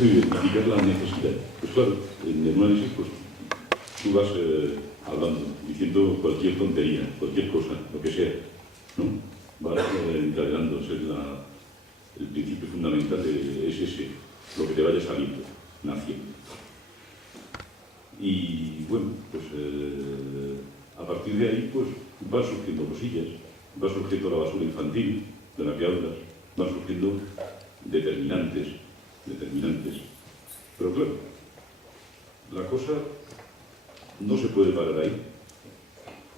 es identificar la necesidad. Pues claro, en el análisis, pues tú vas hablando, diciendo cualquier tontería, cualquier cosa, lo que sea, ¿no? Vas encadenándose el principio fundamental es ese, lo que te vaya saliendo, naciendo. Y bueno, pues a partir de ahí, pues van surgiendo cosillas, va surgiendo la basura infantil de la que hablas, van surgiendo determinantes. Pero claro, la cosa no se puede parar ahí.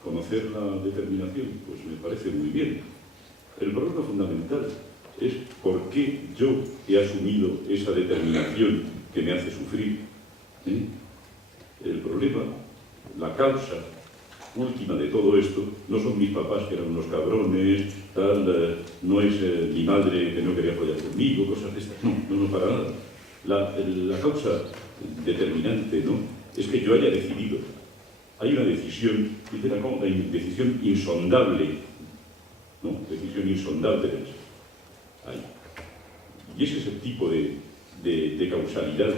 Conocer la determinación, pues me parece muy bien. El problema fundamental es por qué yo he asumido esa determinación que me hace sufrir. El problema, la causa última de todo esto, no son mis papás que eran unos cabrones, tal, no es mi madre que no quería follar conmigo, cosas de estas. No, para nada. La causa determinante, ¿no?, es que yo haya decidido. Hay una decisión, dice la decisión insondable, ¿no? Decisión insondable de eso. Ahí. Y ese es el tipo de causalidad,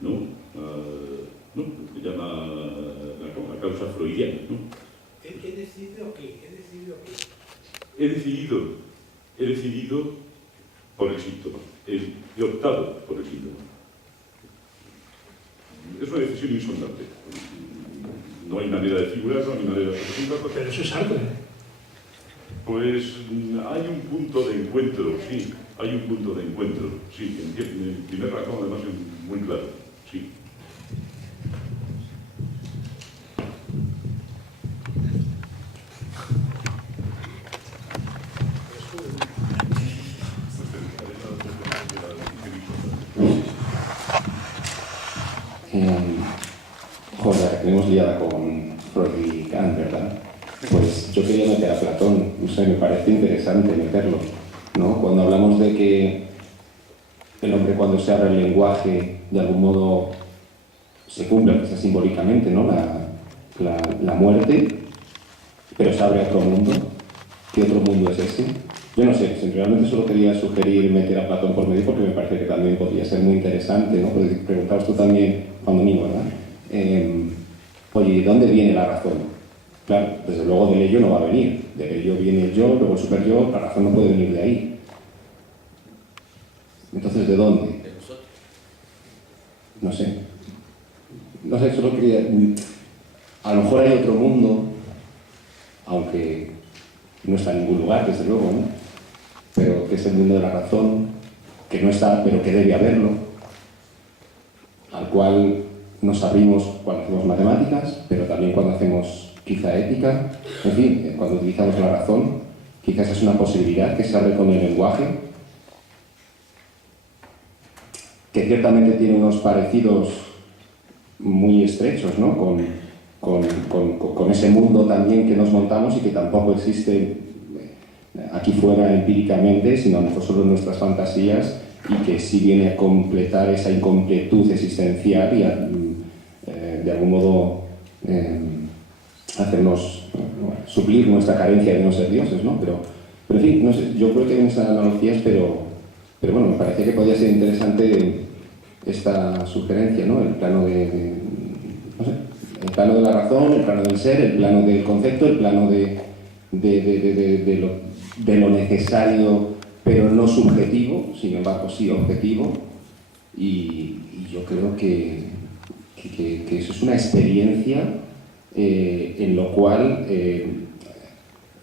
¿no? ¿No? Que llama la causa freudiana, ¿no? ¿He decidido qué? He decidido por el síntoma. He optado por el síntoma. Es una decisión insondable. No hay manera de figurar, no hay manera de representarlo. Pero eso es arte. Pues hay un punto de encuentro, sí. Hay un punto de encuentro, sí. En el primer racón, además, es muy claro, sí. Joder, tenemos liada con Freud y Kant, ¿verdad? Pues yo quería meter a Platón, no sé, me parece interesante meterlo, ¿no? Cuando hablamos de que el hombre, cuando se abre el lenguaje, de algún modo se cumple, quizás simbólicamente, ¿no?, la muerte, pero se abre a otro mundo. ¿Qué otro mundo es ese? Yo no sé, realmente solo quería sugerir meter a Platón por medio porque me parece que también podría ser muy interesante, ¿no? Porque preguntabas tú también, Juan Domingo, ¿verdad? Oye, ¿de dónde viene la razón? Claro, desde luego del ello no va a venir. Del ello viene el yo, luego el superyo, la razón no puede venir de ahí. Entonces, ¿de dónde? De nosotros. No sé, solo quería... A lo mejor hay otro mundo, aunque no está en ningún lugar, desde luego, ¿no? Pero que es el mundo de la razón, que no está, pero que debe haberlo, al cual nos abrimos cuando hacemos matemáticas, pero también cuando hacemos quizá ética, en fin, cuando utilizamos la razón, quizás es una posibilidad que se abre con el lenguaje, que ciertamente tiene unos parecidos muy estrechos, ¿no?, con ese mundo también que nos montamos y que tampoco existe aquí fuera empíricamente, sino a lo mejor solo en nuestras fantasías, y que sí viene a completar esa incompletud existencial y a, de algún modo, hacernos suplir nuestra carencia de no ser dioses, ¿no? Pero en fin, no sé, yo creo que hay esas analogías, pero bueno, me parecía que podía ser interesante esta sugerencia, ¿no? El plano no sé, el plano de la razón, el plano del ser, el plano del concepto, el plano de lo necesario, pero no subjetivo, sin embargo sí objetivo, y yo creo que eso es una experiencia en lo cual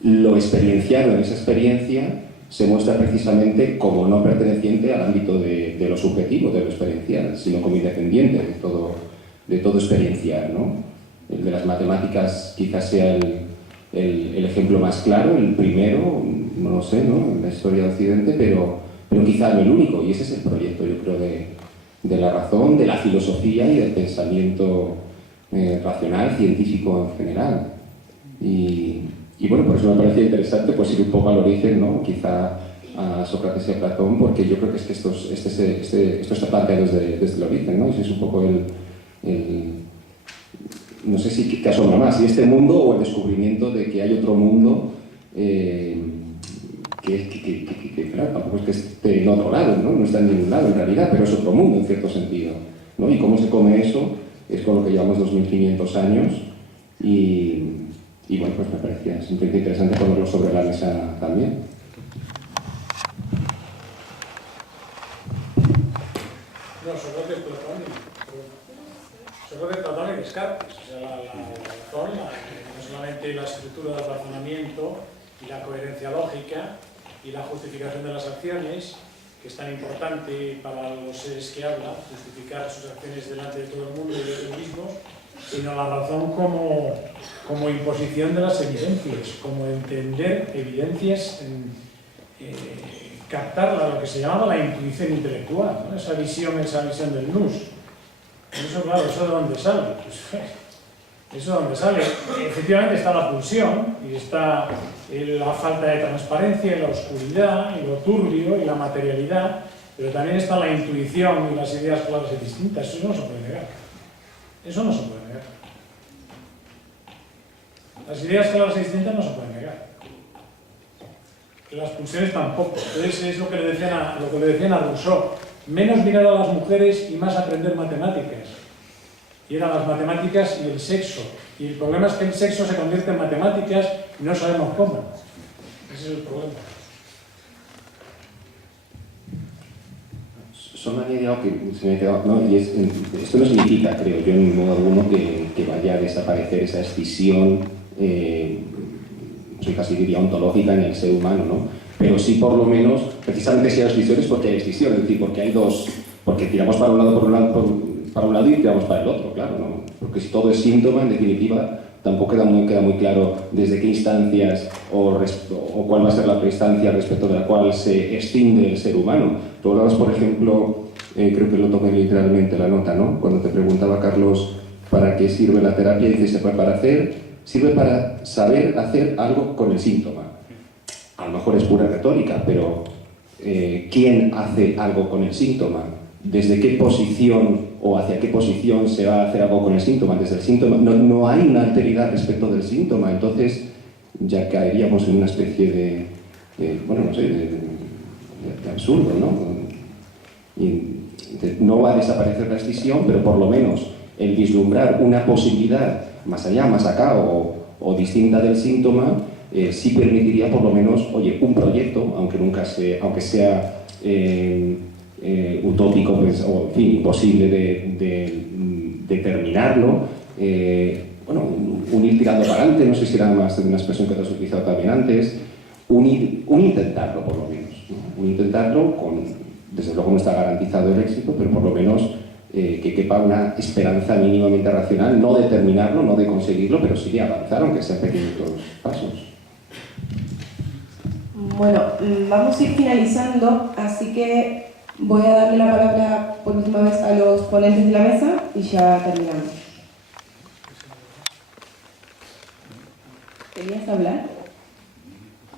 lo experienciado en esa experiencia se muestra precisamente como no perteneciente al ámbito de lo subjetivo, de lo experiencial, sino como independiente de todo experiencial, ¿no? El de las matemáticas quizás sea el ejemplo más claro, el primero, no lo sé, ¿no?, en la historia de Occidente, pero quizá no el único, y ese es el proyecto, yo creo, de la razón, de la filosofía y del pensamiento racional, científico en general. Y bueno, por eso me parecía interesante pues ir un poco al origen, ¿no?, quizá a Sócrates y a Platón, porque yo creo que es que esto está planteado desde el origen, ¿no? Y ese es un poco no sé si te asombra más, si este mundo o el descubrimiento de que hay otro mundo que claro, tampoco es que esté en otro lado, ¿no? No está en ningún lado en realidad, pero es otro mundo en cierto sentido, ¿no? Y cómo se come eso es con lo que llevamos 2500 años y bueno, pues me parecía simplemente interesante ponerlo sobre la mesa también. No, Sócrates, Platón y Descartes. O sea, la razón, no solamente la estructura del razonamiento y la coherencia lógica y la justificación de las acciones, que es tan importante para los seres que hablan, justificar sus acciones delante de todo el mundo y de ellos mismos, sino la razón como imposición de las evidencias, como entender evidencias, captar lo que se llamaba la intuición intelectual, ¿no? esa visión del nous. Eso, claro, ¿eso de dónde sale? Pues, ¿eso de dónde sale? Efectivamente está la pulsión, y está la falta de transparencia, y la oscuridad, y lo turbio, y la materialidad, pero también está la intuición y las ideas claras y distintas. Eso no se puede negar. Eso no se puede negar. Las ideas claras y distintas no se pueden negar. Las pulsiones tampoco. Entonces es lo que le decían a Rousseau. Menos mirar a las mujeres y más aprender matemáticas. Y eran las matemáticas y el sexo. Y el problema es que el sexo se convierte en matemáticas y no sabemos cómo. Ese es el problema. Solo añadido que se me ha quedado, ¿no? Y esto no significa, creo yo, en modo alguno que vaya a desaparecer esa escisión, yo casi diría ontológica en el ser humano, ¿no? Pero sí, por lo menos, precisamente si hay escisión es porque hay escisión, es decir, porque hay dos, porque tiramos para un lado y tiramos para el otro, claro, ¿no? Porque si todo es síntoma, en definitiva, tampoco queda muy claro desde qué instancias o cuál va a ser la preinstancia respecto de la cual se extingue el ser humano. Tú hablabas, por ejemplo, creo que lo tomé literalmente la nota, ¿no? Cuando te preguntaba, Carlos, ¿para qué sirve la terapia? Dices, sirve para saber hacer algo con el síntoma. A lo mejor es pura retórica, pero ¿quién hace algo con el síntoma? ¿Desde qué posición o hacia qué posición se va a hacer algo con el síntoma? Desde el síntoma no hay una alteridad respecto del síntoma, entonces ya caeríamos en una especie bueno, no sé, de absurdo, ¿no? Y no va a desaparecer la escisión, pero por lo menos el vislumbrar una posibilidad más allá, más acá o distinta del síntoma, sí permitiría por lo menos, oye, un proyecto, aunque sea utópico, pues, o en fin, imposible de terminarlo, bueno, un ir tirando para adelante, no sé si era más de una expresión que te has utilizado también antes, un intentarlo por lo menos, ¿no? Un intentarlo, desde luego no está garantizado el éxito, pero por lo menos que quepa una esperanza mínimamente racional, no de terminarlo, no de conseguirlo, pero sí de avanzar, aunque sean pequeños pasos. Bueno, vamos a ir finalizando, así que voy a darle la palabra por última vez a los ponentes de la mesa y ya terminamos. ¿Querías hablar?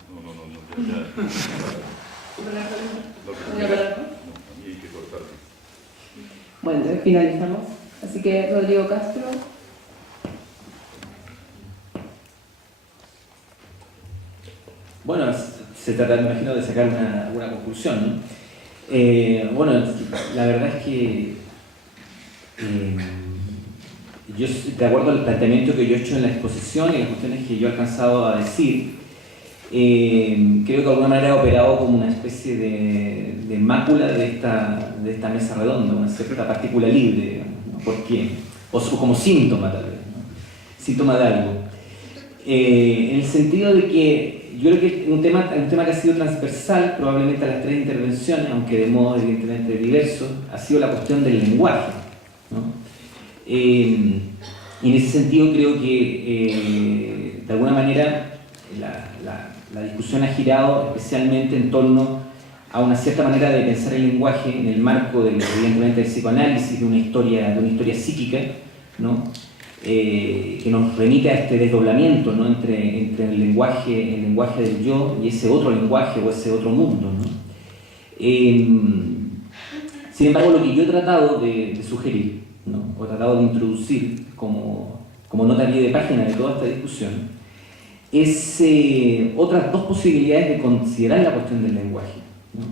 No, ya. Hay que cortar. Bueno, entonces finalizamos. Así que Rodrigo Castro. Bueno, se trata, me imagino, de sacar alguna conclusión, ¿no? Bueno, la verdad es que yo, de acuerdo al planteamiento que yo he hecho en la exposición y las cuestiones que yo he alcanzado a decir, creo que de alguna manera he operado como una especie de mácula de esta mesa redonda, una cierta partícula libre, digamos, ¿no? ¿Por qué? O como síntoma, tal vez, ¿no? Síntoma de algo. En el sentido de que yo creo que un tema que ha sido transversal probablemente a las tres intervenciones, aunque de modo evidentemente diverso, ha sido la cuestión del lenguaje, ¿no? Y en ese sentido creo que de alguna manera la discusión ha girado especialmente en torno a una cierta manera de pensar el lenguaje en el marco evidentemente del psicoanálisis, de una historia psíquica, ¿no? Que nos remite a este desdoblamiento, ¿no? entre el lenguaje del yo y ese otro lenguaje o ese otro mundo, ¿no? Sin embargo, lo que yo he tratado de sugerir, ¿no? O he tratado de introducir como nota a pie de página de toda esta discusión es otras dos posibilidades de considerar la cuestión del lenguaje, ¿no?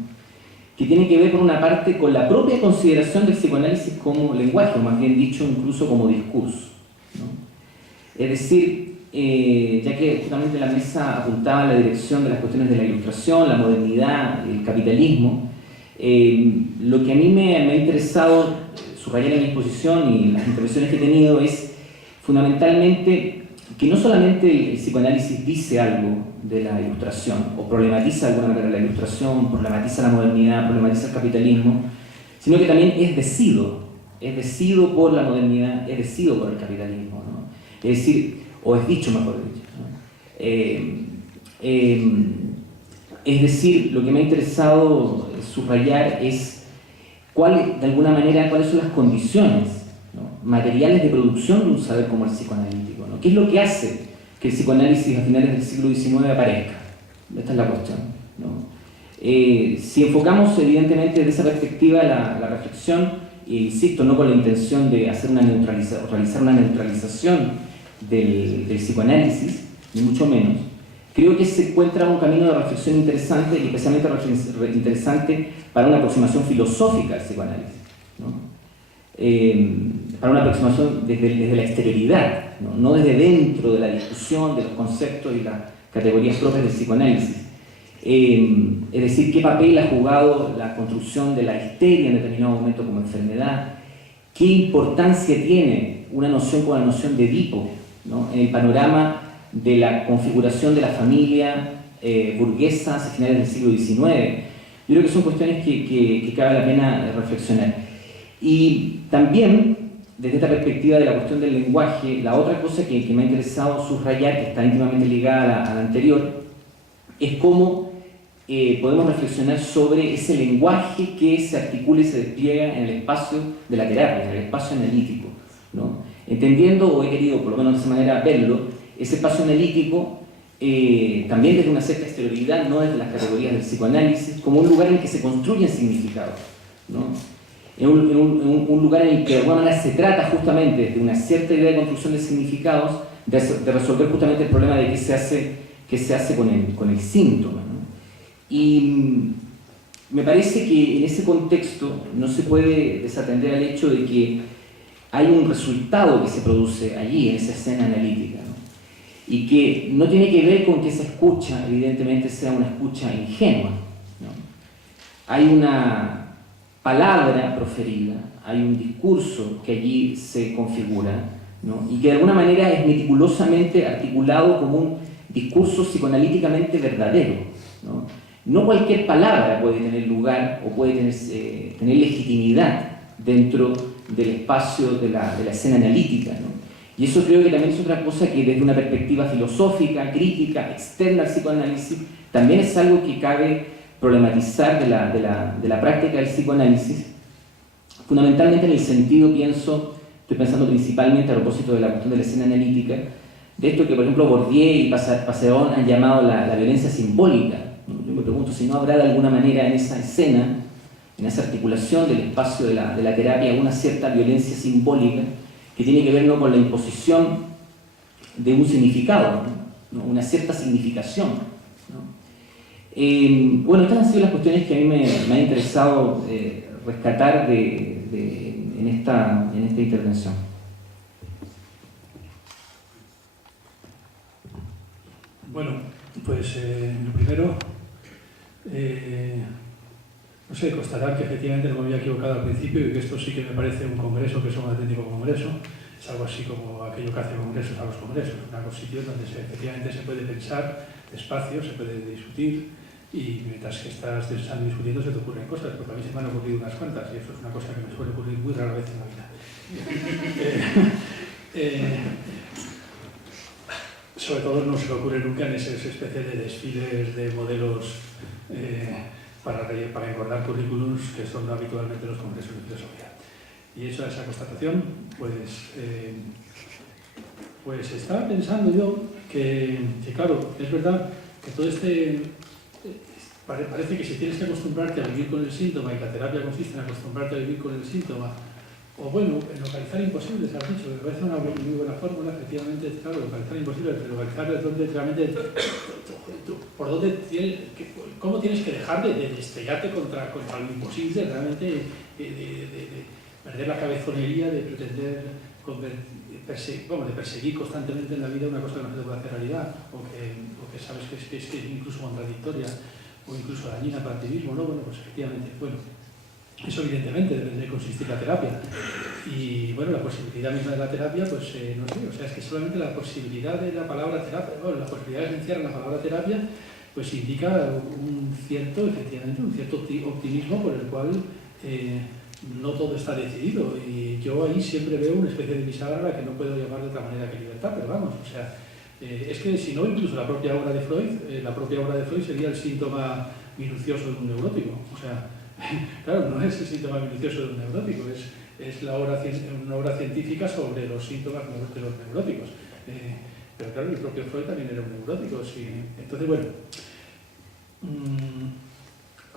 Que tienen que ver por una parte con la propia consideración del psicoanálisis como lenguaje, o más bien dicho incluso como discurso, ¿no? Es decir, ya que justamente la mesa apuntaba a la dirección de las cuestiones de la ilustración, la modernidad, el capitalismo, lo que a mí me ha interesado subrayar en mi exposición y en las intervenciones que he tenido es fundamentalmente que no solamente el psicoanálisis dice algo de la ilustración o problematiza de alguna manera la ilustración, problematiza la modernidad, problematiza el capitalismo, sino que también es decido por la modernidad, es decido por el capitalismo, ¿no? Es decir, o es dicho mejor dicho, ¿no? Es decir, lo que me ha interesado subrayar es de alguna manera cuáles son las condiciones, ¿no?, materiales de producción de un saber como el psicoanalítico, ¿no? ¿Qué es lo que hace que el psicoanálisis a finales del siglo XIX aparezca? Esta es la cuestión, ¿no? Si enfocamos evidentemente desde esa perspectiva la reflexión, insisto, no con la intención de hacer realizar una neutralización del psicoanálisis, ni mucho menos, creo que se encuentra un camino de reflexión interesante y especialmente interesante para una aproximación filosófica al psicoanálisis, ¿no? Para una aproximación desde la exterioridad, no desde dentro de la discusión de los conceptos y las categorías propias del psicoanálisis. Es decir, qué papel ha jugado la construcción de la histeria en determinado momento como enfermedad, qué importancia tiene una noción como la noción de Edipo, ¿no?, en el panorama de la configuración de la familia burguesa hacia finales del siglo XIX. Yo creo que son cuestiones que cabe la pena reflexionar. Y también, desde esta perspectiva de la cuestión del lenguaje, la otra cosa que me ha interesado subrayar, que está íntimamente ligada a la anterior, es cómo podemos reflexionar sobre ese lenguaje que se articula y se despliega en el espacio de la terapia, en el espacio analítico, ¿no? Entendiendo, o he querido por lo menos de esa manera verlo, ese espacio analítico también desde una cierta exterioridad, no desde las categorías del psicoanálisis, como un lugar en el que se construyen significados, ¿no? En un lugar en el que de alguna manera se trata justamente desde una cierta idea de construcción de significados, de resolver justamente el problema de qué se hace con el síntoma, ¿no? Y me parece que en ese contexto no se puede desatender al hecho de que hay un resultado que se produce allí, en esa escena analítica, ¿no? Y que no tiene que ver con que esa escucha, evidentemente, sea una escucha ingenua, ¿no? Hay una palabra proferida, hay un discurso que allí se configura, ¿no?, y que de alguna manera es meticulosamente articulado como un discurso psicoanalíticamente verdadero, ¿no? No cualquier palabra puede tener lugar o puede tener legitimidad dentro del espacio de la escena analítica, ¿no? Y eso creo que también es otra cosa que desde una perspectiva filosófica, crítica, externa al psicoanálisis, también es algo que cabe problematizar de la práctica del psicoanálisis, fundamentalmente en el sentido, estoy pensando principalmente a propósito de la cuestión de la escena analítica, de esto que por ejemplo Bourdieu y Passeron han llamado la violencia simbólica, ¿no? Yo me pregunto si no habrá de alguna manera en esa escena, en esa articulación del espacio de la terapia, una cierta violencia simbólica que tiene que ver no con la imposición de un significado, ¿no?, una cierta significación, ¿no? Bueno, estas han sido las cuestiones que a mí me ha interesado rescatar en esta intervención. Bueno, pues lo primero, no sé, constará que efectivamente no me había equivocado al principio y que esto sí que me parece un congreso, que es un auténtico congreso. Es algo así como aquello que hace congresos a los congresos, un sitio donde efectivamente se puede pensar despacio, se puede discutir, y mientras que estás discutiendo se te ocurren cosas, porque a mí se me han ocurrido unas cuantas y eso es una cosa que me suele ocurrir muy rara vez en la vida. Sobre todo no se me ocurre nunca en esa especie de desfiles de modelos para engordar currículums que son habitualmente los congresos de filosofía. Y hecha esa constatación, pues estaba pensando yo que claro, es verdad que todo parece que si tienes que acostumbrarte a vivir con el síntoma y la terapia consiste en acostumbrarte a vivir con el síntoma o bueno, localizar imposibles, has dicho, me parece una muy buena fórmula, efectivamente, claro, localizar imposibles, pero localizar es donde realmente, por dónde cómo tienes que dejar de estrellarte contra lo imposible, realmente, de perder la cabezonería, de pretender de perseguir constantemente en la vida una cosa que no se puede hacer realidad, o que sabes que es incluso contradictoria, o incluso dañina para ti mismo, ¿no? Bueno, pues efectivamente, bueno. Eso evidentemente debe de consistir la terapia. Y bueno, la posibilidad misma de la terapia, pues no sé, o sea, es que solamente la posibilidad de la palabra terapia, bueno, la posibilidad de enunciar la palabra terapia, pues indica efectivamente, un cierto optimismo por el cual no todo está decidido. Y yo ahí siempre veo una especie de bisagra que no puedo llamar de otra manera que libertad, pero vamos, o sea, es que si no, incluso la propia obra de Freud sería el síntoma minucioso de un neurótico, o sea, claro, no es el síntoma minucioso de un neurótico, es una obra científica sobre los síntomas de los neuróticos. Pero claro, el propio Freud también era un neurótico. Sí. Entonces, bueno,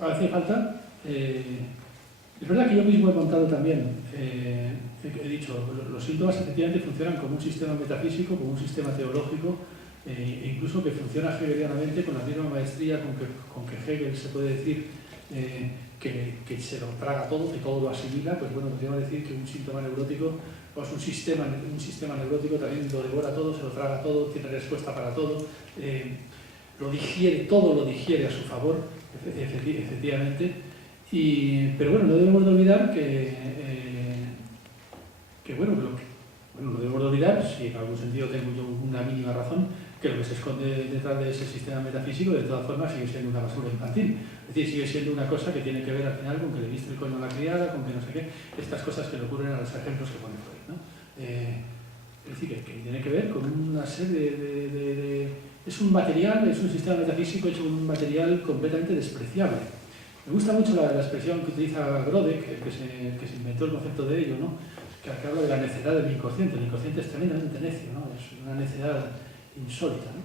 hace falta... es verdad que yo mismo he contado también, he dicho, los síntomas efectivamente funcionan como un sistema metafísico, como un sistema teológico, incluso que funciona hegelianamente con la misma maestría con que Hegel se puede decir que se lo traga todo, que todo lo asimila. Pues bueno, podríamos decir que un síntoma neurótico, pues un sistema neurótico también lo devora todo, se lo traga todo, tiene respuesta para todo, todo lo digiere a su favor, efectivamente. Pero bueno, no debemos de olvidar no debemos de olvidar, si en algún sentido tengo yo una mínima razón, que lo que se esconde detrás de ese sistema metafísico de todas formas sigue siendo una basura infantil. Es decir, sigue siendo una cosa que tiene que ver al final con que le viste el coño a la criada, con que no sé qué, estas cosas que le ocurren a los ejemplos que pone Freud, ¿no? Es decir, que tiene que ver con una serie es un material, es un sistema metafísico hecho con un material completamente despreciable. Me gusta mucho la expresión que utiliza Grodeck, que se inventó el concepto de ello, ¿no? Que habla de la necedad del inconsciente. El inconsciente es tremendamente necio, ¿no? Es una necedad insólita, ¿no?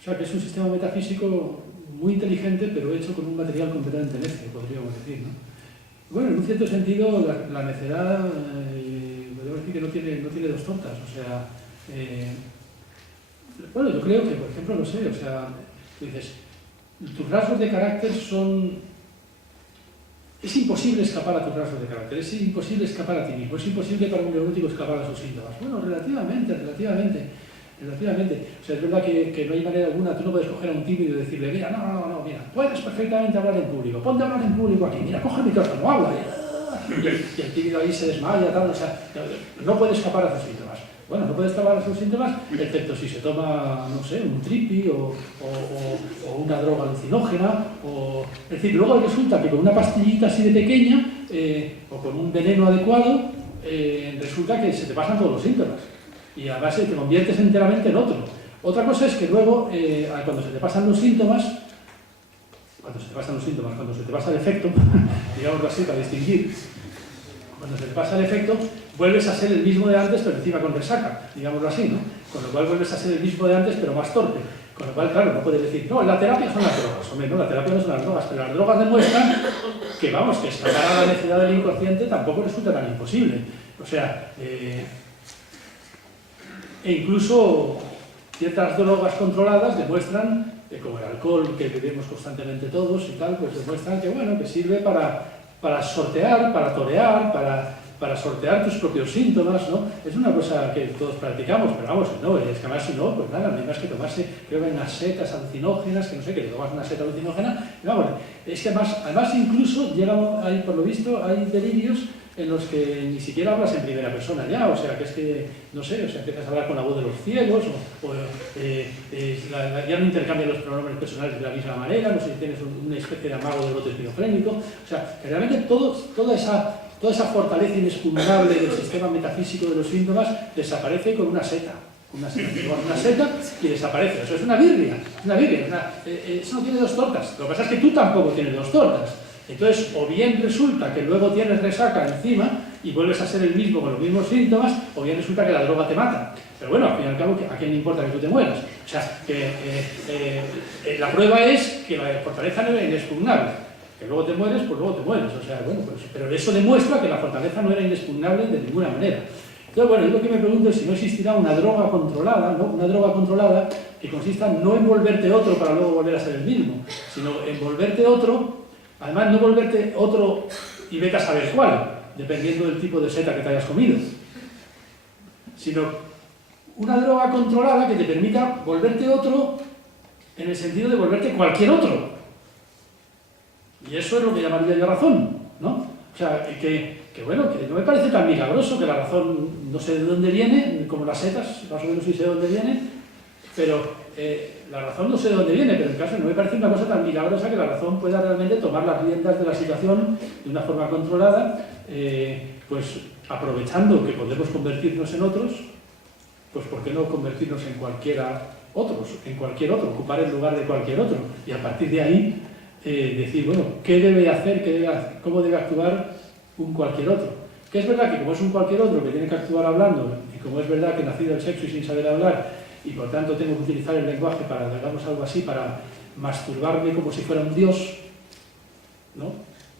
O sea, que es un sistema metafísico muy inteligente, pero hecho con un material completamente necio, podríamos decir, ¿no? Bueno, en un cierto sentido, la necedad, podríamos decir que no tiene dos tortas, o sea... bueno, yo creo que, por ejemplo, no sé, o sea, tú dices, tus rasgos de carácter son... Es imposible escapar a tus rasgos de carácter, es imposible escapar a ti mismo, es imposible para un neurótico escapar a sus síntomas. Bueno, relativamente. O sea, es verdad que no hay manera alguna, tú no puedes coger a un tímido y decirle, mira, no, mira, puedes perfectamente hablar en público, ponte a hablar en público aquí, mira, coge el micrófono, habla. Y el tímido ahí se desmaya, tal, o sea, no puede escapar a sus síntomas. Bueno, no puede escapar a sus síntomas, excepto si se toma, no sé, un tripi o una droga alucinógena, es decir, luego resulta que con una pastillita así de pequeña o con un veneno adecuado, resulta que se te pasan todos los síntomas y además te conviertes enteramente en otro. Otra cosa es que luego, cuando se te pasan los síntomas, cuando se te pasa el efecto, digámoslo así para distinguir, cuando se te pasa el efecto, vuelves a ser el mismo de antes, pero encima con resaca, digámoslo así, ¿no? Con lo cual vuelves a ser el mismo de antes, pero más torpe. Con lo cual, claro, no puedes decir, no, la terapia son las drogas. Hombre, no, la terapia no son las drogas, pero las drogas demuestran que, vamos, que escapar a la necesidad del inconsciente tampoco resulta tan imposible. O sea, e incluso ciertas drogas controladas demuestran, como el alcohol que bebemos constantemente todos y tal, pues demuestran que, bueno, que sirve para sortear, para torear, para sortear tus propios síntomas, ¿no? Es una cosa que todos practicamos, pero vamos, no, es que además si no, pues nada, no hay más que tomarse, creo que hay unas setas alucinógenas, que no sé, que te tomas una seta alucinógena, y vamos, es que además incluso hay, por lo visto, hay delirios en los que ni siquiera hablas en primera persona ya, o sea, que es que, no sé, o sea, empiezas a hablar con la voz de los ciegos, ya no intercambias los pronombres personales de la misma manera, no sé si tienes una especie de amago de brote esquizofrénico, o sea, que realmente toda esa fortaleza inexpugnable del sistema metafísico de los síntomas desaparece con una seta. Una seta y desaparece. Eso es una birria. Eso no tiene dos tortas. Lo que pasa es que tú tampoco tienes dos tortas. Entonces, o bien resulta que luego tienes resaca encima y vuelves a ser el mismo con los mismos síntomas, o bien resulta que la droga te mata. Pero bueno, al fin y al cabo, ¿a quién le importa que tú te mueras? O sea, que la prueba es que la fortaleza no es inexpugnable. Que luego te mueres, pues luego te mueres. O sea, bueno, pues, pero eso demuestra que la fortaleza no era inexpugnable de ninguna manera. Entonces, bueno, yo lo que me pregunto es si no existirá una droga controlada, ¿no? Una droga controlada que consista no en volverte otro para luego volver a ser el mismo, sino en volverte otro, además no volverte otro y vete a saber cuál, dependiendo del tipo de seta que te hayas comido, sino una droga controlada que te permita volverte otro en el sentido de volverte cualquier otro. Y eso es lo que llamaría yo razón, ¿no? O sea, que bueno, que no me parece tan milagroso, que la razón no sé de dónde viene, como las setas, más o menos sí sé de dónde viene, pero la razón no sé de dónde viene, pero en caso no me parece una cosa tan milagrosa que la razón pueda realmente tomar las riendas de la situación de una forma controlada, pues aprovechando que podemos convertirnos en otros, pues ¿por qué no convertirnos en cualquier otro, ocupar el lugar de cualquier otro? Y a partir de ahí decir, bueno, ¿qué debe hacer, cómo debe actuar un cualquier otro? Que es verdad que como es un cualquier otro que tiene que actuar hablando, y como es verdad que he nacido del sexo y sin saber hablar, y por tanto tengo que utilizar el lenguaje para, digamos, algo así, para masturbarme como si fuera un dios, ¿no?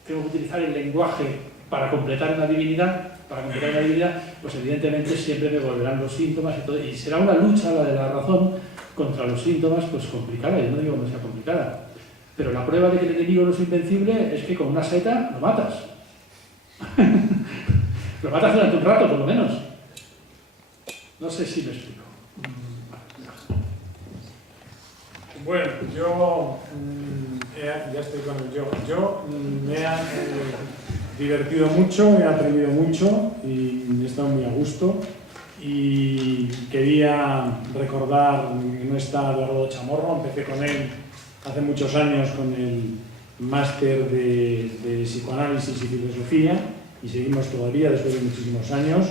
Tengo que utilizar el lenguaje para completar una divinidad, pues evidentemente siempre me volverán los síntomas y todo, y será una lucha, la de la razón, contra los síntomas, pues complicada. Yo no digo que no sea complicada, pero la prueba de que el enemigo no es invencible es que con una seta lo matas. Lo matas durante un rato, por lo menos. No sé si me explico. Bueno, yo ya estoy con el yo. Yo me he divertido mucho, he aprendido mucho y he estado muy a gusto. Y quería recordar que no está Eduardo Chamorro, empecé con él hace muchos años con el máster de psicoanálisis y filosofía y seguimos todavía después de muchísimos años.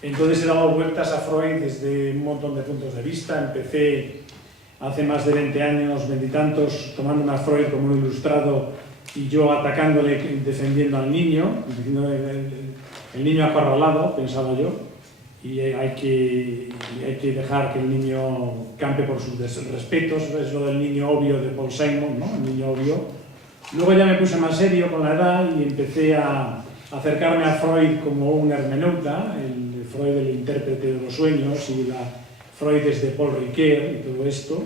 Entonces he dado vueltas a Freud desde un montón de puntos de vista. Empecé hace más de 20 años, 20 y tantos, tomando a Freud como un ilustrado y yo atacándole, defendiendo al niño, diciendo el niño acorralado, pensaba yo, y hay que dejar que el niño campe por sus respetos. Es lo del niño obvio de Paul Simon, ¿no? El niño obvio. Luego ya me puse más serio con la edad y empecé a acercarme a Freud como un hermeneuta, el Freud el intérprete de los sueños y la Freud desde Paul Ricoeur y todo esto.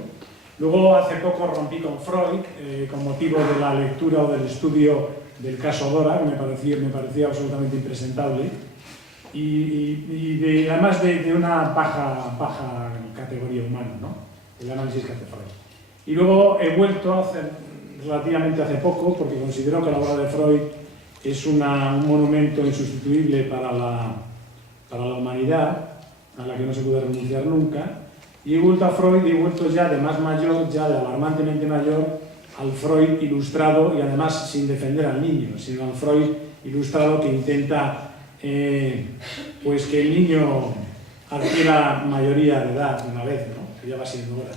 Luego hace poco rompí con Freud con motivo de la lectura o del estudio del caso Dora, que me parecía absolutamente impresentable y además de una baja categoría humana, ¿no? El análisis que hace Freud. Y luego he vuelto a hacer relativamente hace poco, porque considero que la obra de Freud es un monumento insustituible para la humanidad, a la que no se puede renunciar nunca, y he vuelto a Freud y he vuelto ya de más mayor, ya de alarmantemente mayor, al Freud ilustrado, y además sin defender al niño, sino al Freud ilustrado que intenta pues que el niño adquiera mayoría de edad de una vez, ¿no? Que ya va siendo hora.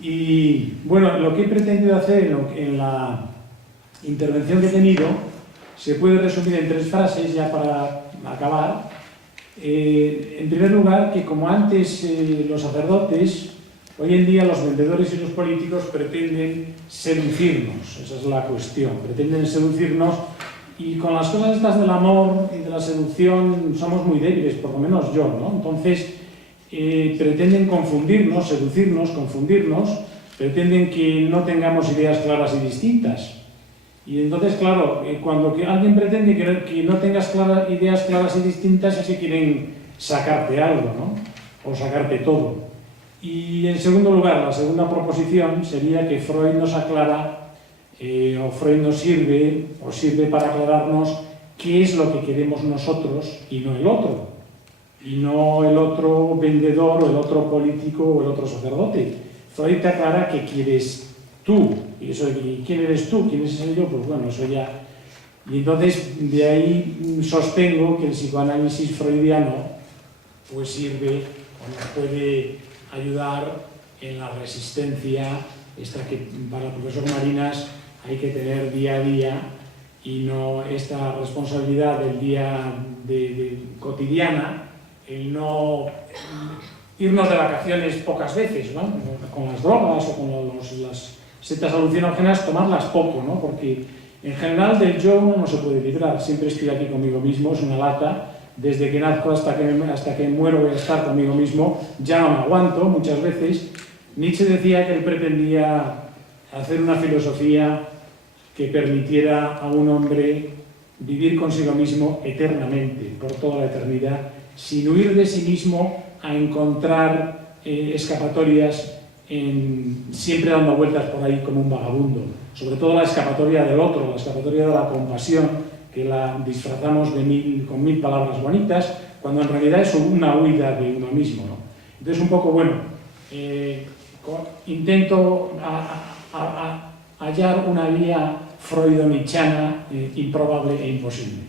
Y bueno, lo que he pretendido hacer en la intervención que he tenido se puede resumir en 3 frases ya para acabar. En primer lugar, que como antes los sacerdotes, hoy en día los vendedores y los políticos pretenden seducirnos, esa es la cuestión, pretenden seducirnos, y con las cosas estas del amor y de la seducción somos muy débiles, por lo menos yo, ¿no? Entonces pretenden confundirnos, seducirnos, confundirnos, pretenden que no tengamos ideas claras y distintas. Y entonces, claro, cuando alguien pretende que no tengas ideas claras y distintas, es que quieren sacarte algo, ¿no? O sacarte todo. Y en segundo lugar, la segunda proposición sería que Freud nos aclara, o Freud nos sirve para aclararnos qué es lo que queremos nosotros y no el otro. Y no el otro vendedor, o el otro político, o el otro sacerdote. Freud te aclara qué quieres tú. Y eso, ¿quién eres tú? ¿Quién es ese yo? Pues bueno, eso ya. Y entonces de ahí sostengo que el psicoanálisis freudiano pues sirve o nos puede ayudar en la resistencia esta que para el profesor Marinas hay que tener día a día, y no esta responsabilidad del día cotidiana, el no irnos de vacaciones pocas veces, ¿no? Con las drogas o con setas alucinógenas, tomarlas poco, ¿no? Porque en general del yo uno no se puede librar, siempre estoy aquí conmigo mismo, es una lata, desde que nazco hasta que muero voy a estar conmigo mismo, ya no me aguanto muchas veces. Nietzsche decía que él pretendía hacer una filosofía que permitiera a un hombre vivir consigo mismo eternamente, por toda la eternidad, sin huir de sí mismo a encontrar escapatorias, siempre dando vueltas por ahí como un vagabundo. Sobre todo la escapatoria del otro, la escapatoria de la compasión, que la disfrazamos con mil palabras bonitas, cuando en realidad es una huida de uno mismo, ¿no? Entonces, un poco, bueno, intento hallar una vía freudo-nietzscheana improbable e imposible.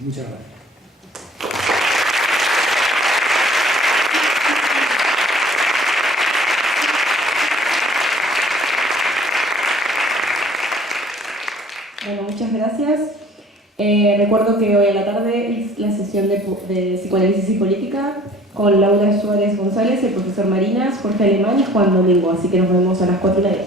Muchas gracias. Bueno, muchas gracias. Recuerdo que hoy a la tarde es la sesión de psicoanálisis y política con Laura Suárez González, el profesor Marinas, Jorge Alemán y Juan Domingo, así que nos vemos a las 4:10.